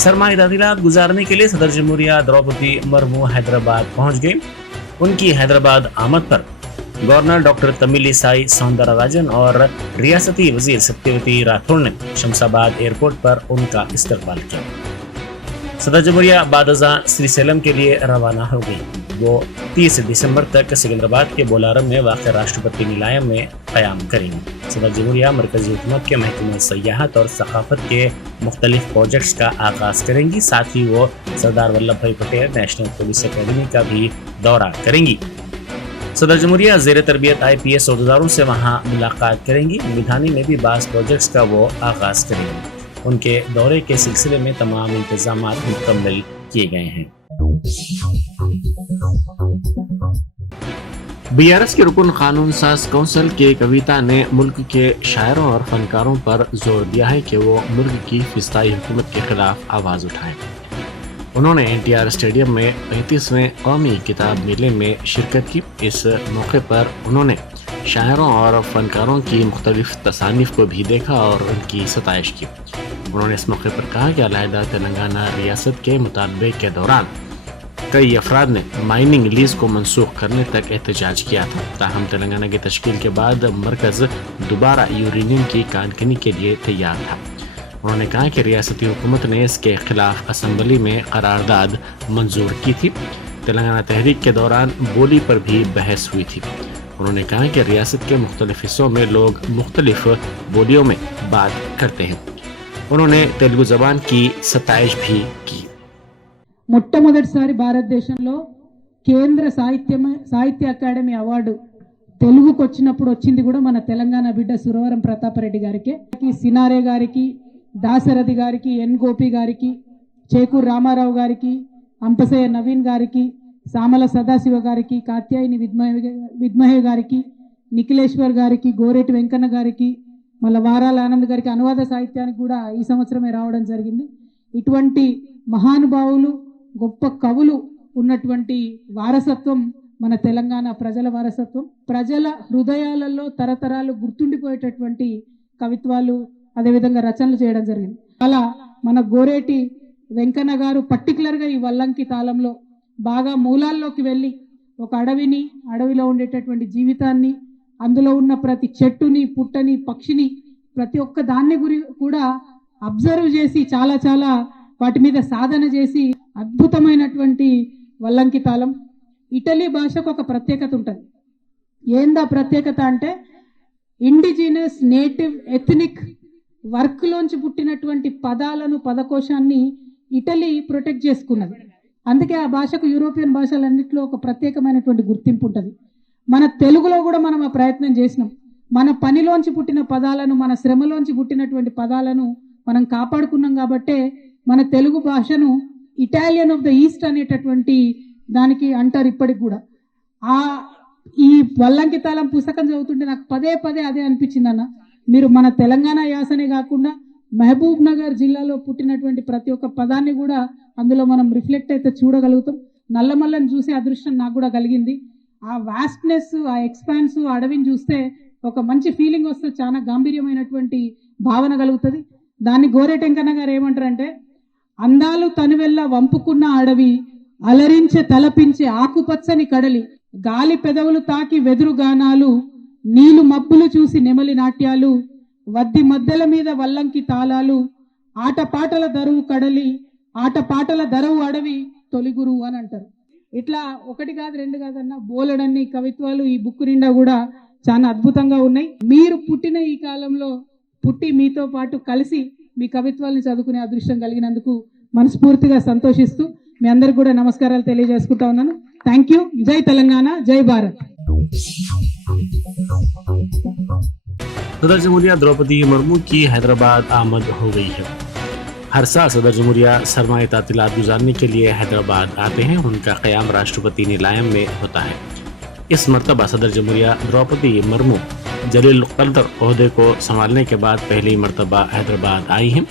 सरमाए गुजारने के लिए सदर जमहूरिया द्रौपदी मुर्मू हैदराबाद पहुंच गई। उनकी हैदराबाद आमद पर गवर्नर डॉक्टर तमिलिसाई सौंदरराजन और रियासती वजीर सत्यवती राठौड़ ने शमशाबाद एयरपोर्ट पर उनका इस्तकबाल किया। सदर जमहूरिया बादजा श्रीसेलम के लिए रवाना हो गई। वो 30 दिसंबर तक सिकंदराबाद के बोलारम में वाक़ राष्ट्रपति निलायम में क़याम करेंगी। सदर जमहूरिया मरकजी हुकूमत के महकमे सयाहत और सकाफत के मुख्तलिफ प्रोजेक्ट्स का आगाज़ करेंगी। साथ ही वो सरदार वल्लभ भाई पटेल नेशनल पुलिस अकेडमी का भी दौरा करेंगी। सदर जमहूरिया ज़ेर तरबियत IPS अहदेदारों से वहाँ मुलाकात करेंगी। मिधानी में भी बाज़ प्रोजेक्ट्स का वो आगाज़ करेंगी। उनके दौरे के सिलसिले में तमाम इंतजामात मुकम्मल किए गए हैं। BRS के रुकन कानून साज कौंसिल के कविता ने मुल्क के शायरों और फनकारों पर जोर दिया है कि वो मुल्क की फिस्ताई हुकूमत के खिलाफ आवाज़ उठाएं। उन्होंने NTR स्टेडियम में 35वें कौमी किताब मेले में शिरकत की। इस मौके पर उन्होंने शायरों और फनकारों की मुख्तलिफ तसानीफ को भी देखा और उनकी सताइश की। उन्होंने इस मौके पर कहा कि अलहदा तेलंगाना रियासत के मुतालबे के दौरान कई अफराद ने माइनिंग लीज को मनसूख करने तक एहतजाज किया था। ताहम तेलंगाना की तश्कील के बाद मरकज़ दोबारा यूरेनियम की कानकनी के लिए तैयार था। उन्होंने कहा कि रियासती हुकूमत ने इसके खिलाफ असम्बली में करारदाद मंजूर की थी। तेलंगाना तहरीक के दौरान बोली पर भी बहस हुई थी। उन्होंने कहा कि रियासत के मुख्तलिफ हिस्सों में लोग मुख्तलिफ बोलियों में बात करते हैं। उन्होंने तेलुगु जबान की सताइश भी की। మొట్టమొదటిసారి భారతదేశంలో కేంద్ర సాహిత్య అకాడమీ అవార్డు తెలుగుకు వచ్చింది కూడా మన తెలంగాణ బిడ్డ సురవరం ప్రతాపరెడ్డి గారికి, సినారే గారికి, దాశరథి గారికి, ఎన్ గోపి గారికి, చేకూరు రామారావు గారికి, అంపసయ్య నవీన్ గారికి, సామల సదాశివ గారికి, కాత్యాయిని విద్మహే గారికి, నిఖిలేశ్వర్ గారికి, గోరేటి వెంకన్న గారికి, మళ్ళీ వారాల ఆనంద్ గారికి అనువాద సాహిత్యానికి కూడా ఈ సంవత్సరమే రావడం జరిగింది. ఇటువంటి మహానుభావులు గొప్ప కవులు ఉన్నటువంటి వారసత్వం మన తెలంగాణ ప్రజల వారసత్వం. ప్రజల హృదయాలలో తరతరాలు గుర్తుండిపోయేటటువంటి కవిత్వాలు అదేవిధంగా రచనలు చేయడం జరిగింది. అలా మన గోరేటి వెంకన్న గారు పర్టికులర్గా ఈ వల్లంకి తాళంలో బాగా మూలాల్లోకి వెళ్ళి ఒక అడవిలో ఉండేటటువంటి జీవితాన్ని, అందులో ఉన్న ప్రతి చెట్టుని, పుట్టని, పక్షిని, ప్రతి ఒక్క దాన్ని కూడా అబ్జర్వ్ చేసి చాలా వాటి మీద సాధన చేసి అద్భుతమైనటువంటి వల్లంకి తాళం. ఇటలీ భాషకు ఒక ప్రత్యేకత ఉంటుంది. ఏందా ప్రత్యేకత అంటే ఇండిజినస్ నేటివ్ ఎథనిక్ వర్క్ లోంచి పుట్టినటువంటి పదాలను, పదకోశాన్ని ఇటలీ ప్రొటెక్ట్ చేసుకున్నది. అందుకే ఆ భాషకు యూరోపియన్ భాషలన్నింటిలో ఒక ప్రత్యేకమైనటువంటి గుర్తింపు ఉంటుంది. మన తెలుగులో కూడా మనం ఆ ప్రయత్నం చేసినాం. మన పనిలోంచి పుట్టిన పదాలను, మన శ్రమలోంచి పుట్టినటువంటి పదాలను మనం కాపాడుకున్నాం. కాబట్టే మన తెలుగు భాషను ఇటాలియన్ ఆఫ్ ద ఈస్ట్ అనేటటువంటి దానికి అంటారు ఇప్పటికి కూడా. ఈ వల్లంకి తాళం పుస్తకం చదువుతుంటే నాకు పదే అదే అనిపించింది అన్న. మీరు మన తెలంగాణ యాసనే కాకుండా మహబూబ్ నగర్ జిల్లాలో పుట్టినటువంటి ప్రతి ఒక్క పదాన్ని కూడా అందులో మనం రిఫ్లెక్ట్ అయితే చూడగలుగుతాం. నల్లమల్లని చూసే అదృష్టం నాకు కూడా కలిగింది. ఆ వాస్ట్నెస్, ఆ ఎక్స్పాన్స్, అడవిని చూస్తే ఒక మంచి ఫీలింగ్ వస్తుంది, చాలా గాంభీర్యమైనటువంటి భావన కలుగుతుంది. దాన్ని గోరేటెంకన్న గారు ఏమంటారంటే, అందాలు తనువెల్ల వంపుకున్న అడవి, అలరించే తలపించే ఆకుపచ్చని కడలి, గాలి పెదవులు తాకి వెదురు గానాలు, నీలు మబ్బులు చూసి నెమలి నాట్యాలు, వద్ది మద్దెల మీద వల్లంకి తాళాలు, ఆటపాటల దరువు కడలి, ఆటపాటల దరవు అడవి తొలిగురు అని అంటారు. ఇట్లా ఒకటి కాదు రెండు కాదన్న బోలెడన్ని కవిత్వాలు ఈ బుక్ నిండా కూడా చాలా అద్భుతంగా ఉన్నాయి. మీరు పుట్టిన ఈ కాలంలో పుట్టి మీతో పాటు కలిసి మీ కవిత్వాలను చదువుకునే అదృష్టం కలిగినందుకు మనస్ఫూర్తిగా సంతోషిస్తూ మీ అందరికి కూడా నమస్కారాలు తెలియజేసుకుంటా ఉన్నాను. Thank you. జై తెలంగాణ, జై భారత్. सदर जमहूरिया द्रौपदी मुर्मू की हैदराबाद आमद हो गई है। हर साल सदर जमहूरिया सरमाए तातीलात गुजारने के लिए हैदराबाद आते हैं। उनका क़याम राष्ट्रपति निलायम में होता है। इस मरतबा सदर जमहूरिया द्रौपदी मुर्मू जलील क़द्र ओहदे को संभालने के बाद पहली मरतबा हैदराबाद आई हैं।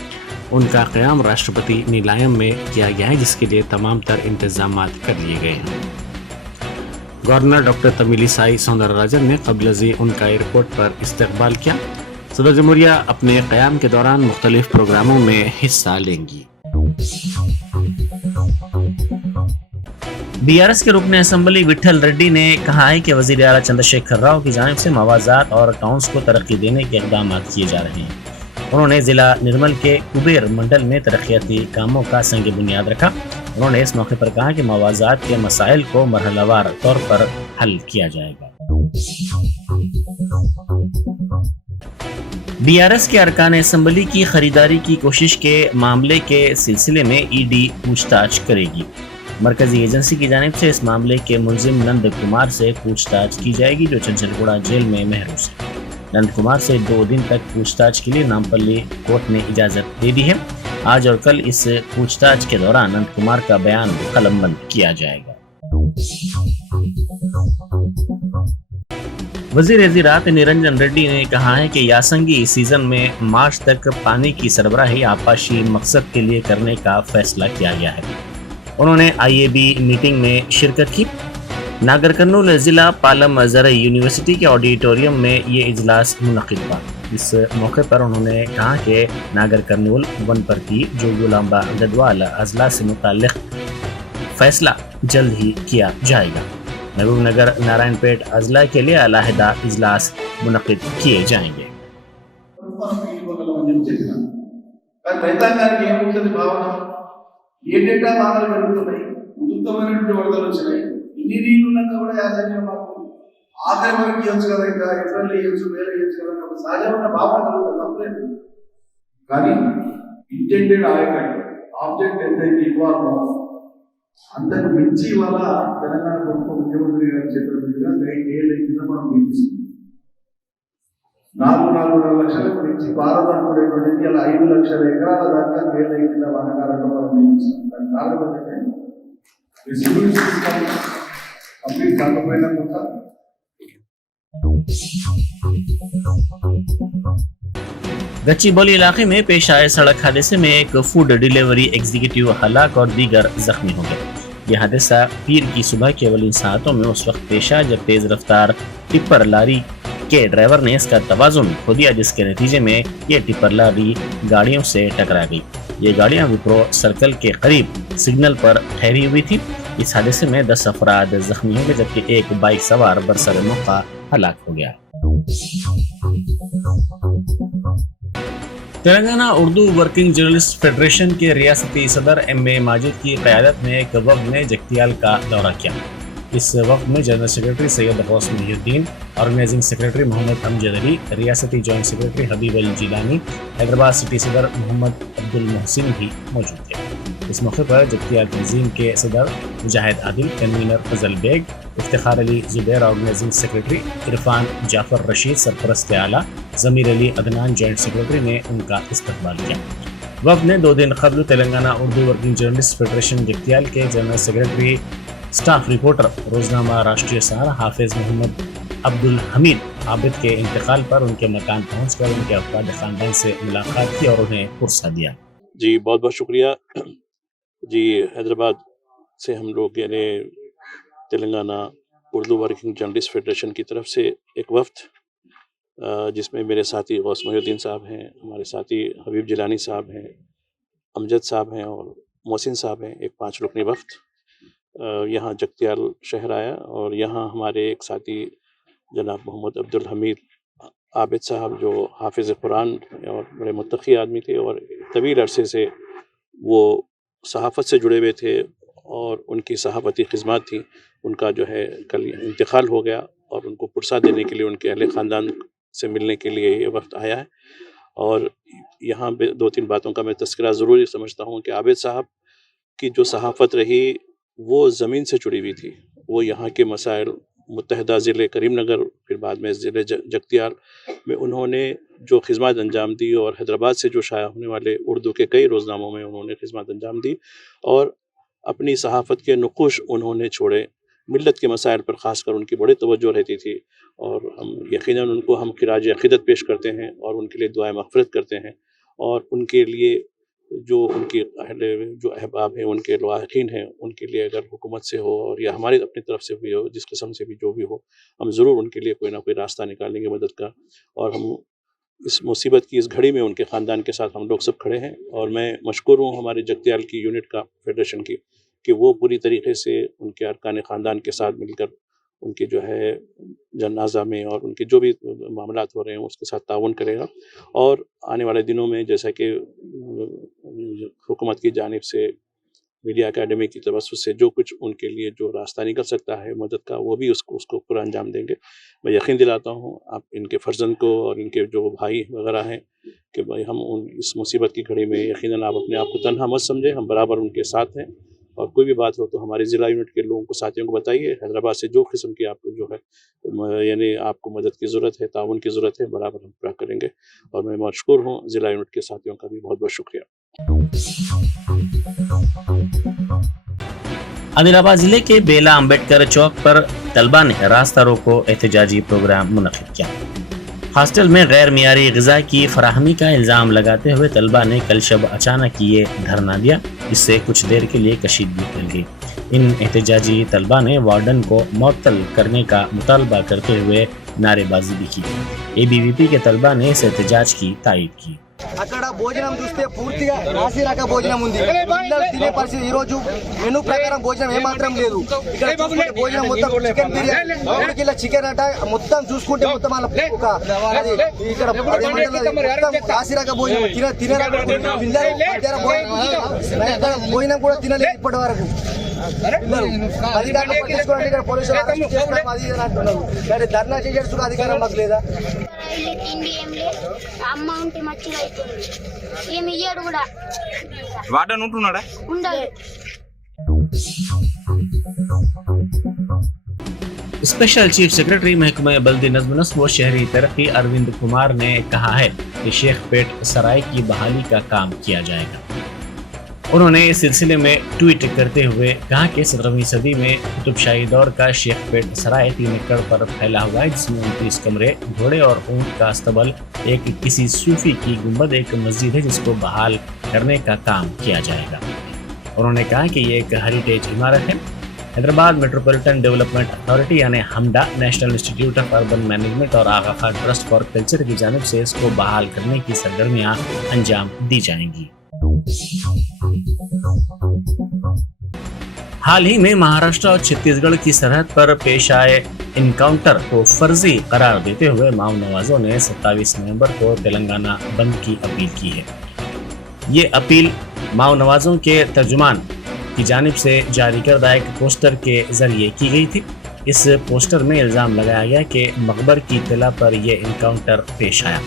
उनका क़याम राष्ट्रपति निलायम में किया गया है, जिसके लिए तमाम तर इंतजामात कर लिए गए हैं। गवर्नर डॉक्टर तमिलिसाई सौंदरराजन ने क़ब्ल-ए-ज़ी उनका एयरपोर्ट पर इस्तकबाल किया। सदर जमहूरिया अपने क़याम के दौरान मुख्तलिफ प्रोग्रामों में हिस्सा लेंगी। बीआरएस के रुकन असम्बली विठल रेड्डी ने कहा है कि वजीर आला चंद्रशेखर राव की जानिब से मवाजात और टाउन्स को तरक्की देने के इकदाम किए जा रहे हैं। उन्होंने जिला निर्मल के कुबेर मंडल में तरक्याती कामों का संग बुनियाद रखा। उन्होंने इस मौके पर कहा कि मवाजात के मसाइल को मरहलावार तौर पर हल किया जाएगा। बीआरएस के अरकान असम्बली की खरीदारी की कोशिश के मामले के सिलसिले में ईडी पूछताछ करेगी। मरकजी एजेंसी की जानिब से इस मामले के मुलजिम नंद कुमार से पूछताछ की जाएगी, जो चंचलगुड़ा जेल में महरूस है। नंद कुमार से 2 दिन तक पूछताछ के लिए नामपल्ली कोर्ट ने इजाजत दे दी है। आज और कल इस पूछताछ के दौरान नंद कुमार का बयान कलमबंद किया जाएगा। वजीर ज़राअत निरंजन रेड्डी ने कहा है कि यासंगी सीजन में मार्च तक पानी की सरबराही आपाशी मकसद के लिए करने का फैसला किया गया है। उन्होंने IAB मीटिंग में शिरकत की। नागर कर्नूल जिला पालम ज़रई यूनिवर्सिटी के ऑडिटोरियम में ये इजलास मुनक़िद हुआ। इस मौके पर उन्होंने कहा कि नागर कर्नूल वनपर्ती जोगुलाम्बा गदवाल अजला से मुताल्लिक़ फैसला जल्द ही किया जाएगा। महबूब नगर नारायणपेट अजला के लिए अलहदा इजलास मुनक़िद किए जाएंगे। ఏ డేటా బాధలు పెరుగుతున్నాయి, ఉధృతమైనటువంటి వరదలు వచ్చినాయి, ఇన్ని నీళ్లు ఉన్నాక కూడా యాజమాన్యం మాకు ఆఖరి వరకు ఇవ్వచ్చు కదా, ఇంకా ఏప్రిల్ ఇవ్వచ్చు, మేలో ఇవ్వచ్చు కదా, ఒక సహజమైన భావన కలుగుతుంది, తప్పలేదు. కానీ ఇంటెండెడ్ ఆయకండి ఆబ్జెక్ట్ ఎంతైతే ఇవ్వాలో అంతకు మించి ఇవాళ తెలంగాణ ప్రభుత్వ ముఖ్యమంత్రి గారి చేతుల మీదుగా ఏళ్ళ కింద మనం నిలిపిస్తుంది. 4.5 లక్షలకు మించి భారత అనుకునేటువంటిది అలా 5 లక్షల ఎకరాల దాకా ఏళ్ళ కింద వనకాలంలో మనం నిలిపిస్తాం. దాని కారణం ఏంటంటే డిస్ట్రిబ్యూషన్ సిస్టమ్ కంప్లీట్ కాకపోయినా కూడా गच्चीबौली इलाके में पेश आए सड़क हादसे में एक फूड डिलीवरी एग्जीक्यूटिव हलाक और दीगर जख्मी हो गए। यह हादसा पीर की सुबह के अवलिन सातों में उस वक्त पेश आया जब तेज रफ्तार टिप्पर लारी के ड्राइवर ने इसका तवाजुन खो दिया, जिसके नतीजे में ये टिप्पर लारी गाड़ियों से टकरा गई। ये गाड़ियां विप्रो सर्कल के करीब सिग्नल पर ठहरी हुई थी। इस हादसे में 10 अफराद जख्मी हो गए, जबकि एक बाइक सवार बरसर मौका हलाक हो गया। Telangana Urdu working journalist federation के रियासती सदर MA माजिद की क़यादत में एक वफ़द ने जगतियाल का दौरा किया। इस वक्त में general secretary Syed Ghaus Muhiuddin, organising secretary Mohammad Amjad Ali, रियासती joint secretary Habib Al Jilani, Hyderabad city सदर मोहम्मद अब्दुल मोहसिन भी मौजूद थे। इस मौके पर जगतियाल तंजीम के सदर Mujahid Adil, convener Fazal Baig, Iftikhar Ali Zubair, organising secretary Irfan Jafar Rasheed, सरपरस्त आला ज़मीर अली अदनान, जॉइंट सेक्रेटरी ने उनका इस्तकबाल किया। वफ़द ने 2 दिन कबल Telangana Urdu working journalist federation Jagtial के general secretary, staff reporter, Roznama Rashtriya Sahara हाफिज मोहम्मद अब्दुल हमीद आबिद के इंतकाल पर उनके मकान पहुंचकर उनके अफराद ख़ानदान से मुलाकात की और उन्हें पुरसा दिया। जी बहुत बहुत शुक्रिया जी। हैदराबाद से हम लोग यानी Telangana Urdu working journalist federation की तरफ से एक वफ़द जिसमें मेरे साथी गौस मुहिउद्दीन साहब हैं, हमारे साथी हबीब जिलानी साहब हैं, अमजद साहब हैं और मोहसिन साहब हैं, एक 5 रुकनी वफ़द यहाँ जगतियाल शहर आया। और यहाँ हमारे एक साथी जनाब मोहम्मद अब्दुल हमीद आबिद साहब, जो हाफिज़ कुरान और बड़े मुत्तक़ी आदमी थे और तवील अरसे से वो सहाफ़त से जुड़े हुए थे और उनकी सहाफ़ती खिदमत थी, उनका जो है कल इंतकाल हो गया और उनको पुरसा देने के लिए उनके अहले ख़ानदान से मिलने के लिए ये वक्त आया है। और यहाँ पे 2-3 बातों का मैं तज़किरा ज़रूरी समझता हूँ कि आबिद साहब की जो सहाफ़त रही वो ज़मीन से जुड़ी हुई थी। वो यहाँ के मसाइल मुत्तहदा ज़िले करीमनगर, फिर बाद में ज़िले जगतियाल में उन्होंने जो खिदमत अंजाम दी और हैदराबाद से जो शाया होने वाले उर्दू के कई रोज़नामों में उन्होंने खिदमत अंजाम दी और अपनी सहाफ़त के नुक़ूश उन्होंने छोड़े। मिल्लत के मसाइल पर ख़ासकर उनकी बड़ी तवज्जो रहती थी और हम यकीनन उनको हम खिराज अक़ीदत पेश करते हैं और उनके लिए दुआए मग़फ़िरत करते हैं। और उनके लिए जो उनके अहले जो अहबाब हैं, उनके लवाहिकीन हैं, उनके लिए अगर हुकूमत से हो और या हमारी अपनी तरफ से भी हो, जिस किस्म से भी जो भी हो, हम ज़रूर उनके लिए कोई ना कोई रास्ता निकालेंगे मदद का। और हम इस मुसीबत की इस घड़ी में उनके ख़ानदान के साथ हम लोग सब खड़े हैं और मैं मशकूर हूँ हमारे जगतियाल की यूनिट का फेडरेशन की कि वो पूरी तरीके से उनके अरकान ख़ानदान के साथ मिलकर उनके जो है जनाजा में और उनके जो भी मामलात हो रहे हैं उसके साथ ताउन करेगा। और आने वाले दिनों में जैसा कि हुकूमत की जानिब से मीडिया अकेडमी की तवज्जो से जो कुछ उनके लिए जो रास्ता निकल सकता है मदद का वो भी उसको पूरा अंजाम देंगे। मैं यकीन दिलाता हूँ आप इनके फर्जंद को और इनके जो भाई वगैरह हैं कि भाई हम इस मुसीबत की घड़ी में यकीनन आप अपने आप को तन्हा मत समझें, हम बराबर उनके साथ हैं और कोई भी बात हो तो हमारे ज़िला यूनिट के लोगों को साथियों को बताइए। हैदराबाद से जो किस्म की आपको जो है यानी आपको मदद की ज़रूरत है, ताउन की ज़रूरत है, बराबर हम पूरा करेंगे। और मैं मशकूर हूँ ज़िला यूनिट के साथियों का भी बहुत बहुत शुक्रिया। आदिलाबाद जिले के बेला अम्बेडकर चौक पर तलबा ने रास्ता रोको एहतजाजी प्रोग्राम मुनक्किद किया। हॉस्टल में गैर मियारी ग़िज़ा की फराहमी का इल्ज़ाम लगाते हुए तलबा ने कल शब अचानक ये धरना दिया, जिससे कुछ देर के लिए कशीदगी फैल गई। इन एहतजाजी तलबा ने वार्डन को मुअत्तल करने का मुतालबा करते हुए नारेबाजी भी की। ABVP के तलबा ने इस एहतजाज की तायीद की। అక్కడ భోజనం చూస్తే పూర్తిగా నాసి రక భోజనం ఉంది. పిల్లలు తినే పరిస్థితి ఈ రోజు మెనూ ప్రకారం భోజనం ఏమాత్రం లేదు. ఇక్కడ చూసుకుంటే భోజనం మొత్తం చికెన్ బిర్యానీ 3 కిలో చికెన్ అట మొత్తం చూసుకుంటే మొత్తం అలా ఒక అది ఇక్కడ మొత్తం నాసి రక భోజనం తినరా పిల్లలు భోజనం కూడా తినలేదు ఇప్పటి వరకు. అధికారులు పట్టించుకోవడానికి ఇక్కడ పోలీసులు అరెస్ట్ చేస్తున్నాం అది ఇది అంటున్నారు. కానీ ధర్నా చేసేందుకు అధికారం మాకు లేదా? తిండి ఏం లేదు, అమౌంట్ మచ్చిగా అవుతుంది, ఏమి ఇయ్యాడు కూడా. వార్డన్ ఉంటున్నాడా? ఉండదు. स्पेशल चीफ सेक्रेटरी महकमा बल्दी नज़्म नस्ब व शहरी तरक्की अरविंद कुमार ने कहा है कि शेखपेट सराय की बहाली का काम किया जाएगा। उन्होंने इस सिलसिले में ट्वीट करते हुए कहा कि 17वीं सदी में कुतुबशाही दौर का शेखपेट सराय 3 एकड़ पर फैला हुआ है, जिसमें 29 कमरे, घोड़े और ऊंट का अस्तबल, एक किसी सूफी की गुंबद, एक मस्जिद है जिसको बहाल करने का काम किया जाएगा। उन्होंने कहा कि ये एक हेरिटेज इमारत है। हैदराबाद मेट्रोपॉलिटन डेवलपमेंट अथॉरिटी यानी हमडा, National Institute of Urban Management और Aga Khan Trust for Culture की जानिब से इसको बहाल करने की सरगर्मियां अंजाम दी जाएंगी। हाल ही में महाराष्ट्र और छत्तीसगढ़ की सरहद पर पेश आए इनकाउंटर को फर्जी करार देते हुए माओ नवाजों ने 27 नवंबर को तेलंगाना बंद की अपील की है। ये अपील माओ नवाजों के तर्जुमान की जानिब से जारी करदा एक पोस्टर के जरिए की गई थी। इस पोस्टर में इल्ज़ाम लगाया गया कि मकबर की इत्तला पर यह इनकाउंटर पेश आया।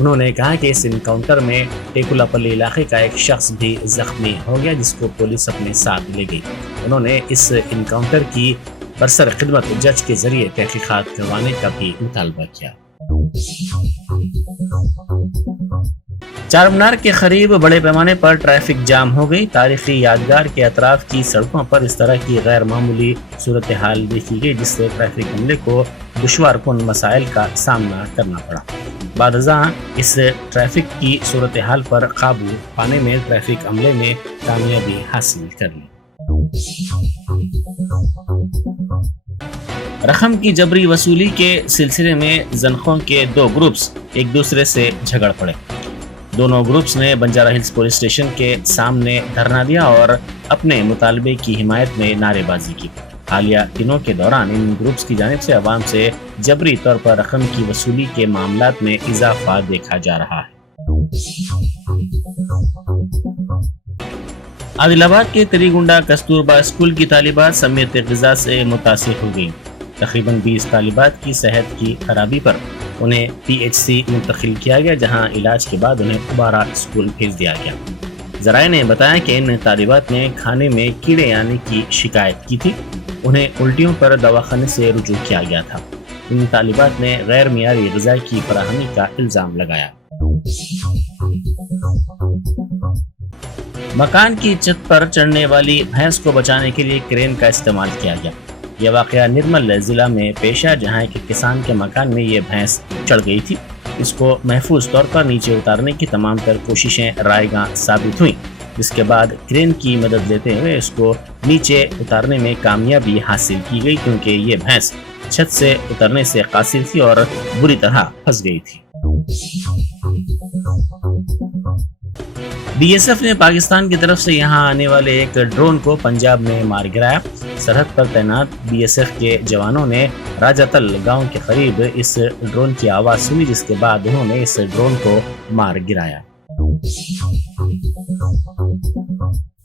उन्होंने कहा कि इस इनकाउंटर में टेकुलापल्ली इलाके का एक शख्स भी जख्मी हो गया, जिसको पुलिस अपने साथ ले गई। उन्होंने इस इनकाउंटर की बरसर खिदमत जज के जरिए तहकीकात करवाने का भी मुतालबा किया। चारमीनार के करीब बड़े पैमाने पर ट्रैफिक जाम हो गई। तारीखी यादगार के अतराफ की सड़कों पर इस तरह की गैर मामूली सूरत हाल देखी गई, जिससे ट्रैफिक हमले को दुश्वारकुन मसाइल का सामना करना पड़ा। बादशाह इस ट्रैफिक की सूरत हाल पर काबू पाने में ट्रैफिक हमले में कामयाबी हासिल कर ली। रकम की जबरी वसूली के सिलसिले में जनखों के 2 ग्रुप्स एक दूसरे से झगड़ पड़े। दोनों ग्रुप्स ने बंजारा हिल्स पुलिस स्टेशन के सामने धरना दिया और अपने मुतालबे की हिमायत में नारेबाजी की। हालिया दिनों के दौरान इन ग्रुप्स की जानिब से अवाम से जबरी तौर पर रकम की वसूली के मामलात में इजाफा देखा जा रहा है। आदिलाबाद के तरीगुंडा कस्तूरबा स्कूल की तालिबात समेत ग़िज़ा से मुतासिर हो गई। तकरीबन 20 तालिबात की सेहत की खराबी पर उन्हें PHC मुंतकिल किया गया, जहां इलाज के बाद उन्हें दोबारा स्कूल भेज दिया गया। ज़राए ने बताया कि इन तालिबात ने खाने में कीड़े आने की शिकायत की थी। उन्हें उल्टियों पर दवाखाने से रुजू किया गया था। इन तालिबात ने गैर मियारी ग़िज़ा की फराहमी का इल्ज़ाम लगाया। मकान की छत पर चढ़ने वाली भैंस को बचाने के लिए क्रेन का इस्तेमाल किया गया। यह वाक़या निर्मल जिला में पेश है, जहाँ एक किसान के मकान में ये भैंस चढ़ गई थी। इसको महफूज तौर पर नीचे उतारने की तमाम तर कोशिशें रायगां साबित हुई, जिसके बाद क्रेन की मदद लेते हुए इसको नीचे उतारने में कामयाबी हासिल की गई, क्योंकि ये भैंस छत से उतरने से कासिर थी और बुरी तरह फंस गई थी। बीएसएफ ने पाकिस्तान की तरफ से यहां आने वाले एक ड्रोन को पंजाब में मार गिराया। सरहद पर तैनात बीएसएफ के जवानों ने राजातल गांव के करीब इस ड्रोन की आवाज सुनी, जिसके बाद उन्होंने इस ड्रोन को मार गिराया।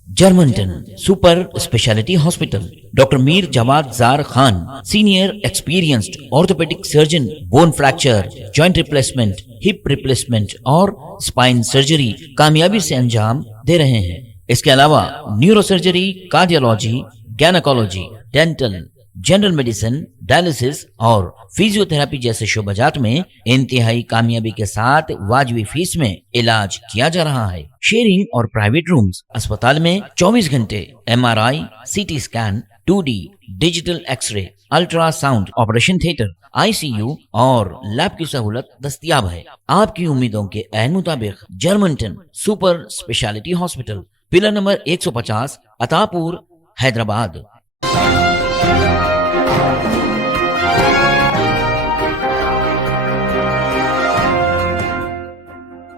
Germanton super speciality hospital, doctor Mir Jawad Zar Khan, senior experienced orthopaedic surgeon, bone fracture, joint replacement, hip replacement और स्पाइन सर्जरी कामयाबी से अंजाम दे रहे हैं। इसके अलावा neuro surgery, cardiology, gynaecology, dental, general medicine, dialysis और फिजियोथेरेपी जैसे शोबाजात में इंतहाई कामयाबी के साथ वाजबी फीस में इलाज किया जा रहा है। शेयरिंग और प्राइवेट रूम्स, अस्पताल में 24 घंटे MRI, CT scan, 2D digital x ray, ultrasound, operation theatre, ICU और लैब की सहूलत दस्तयाब है। आपकी उम्मीदों के ऐन मुताबिक Germanton super speciality hospital, pillar number 150, Attapur, Hyderabad.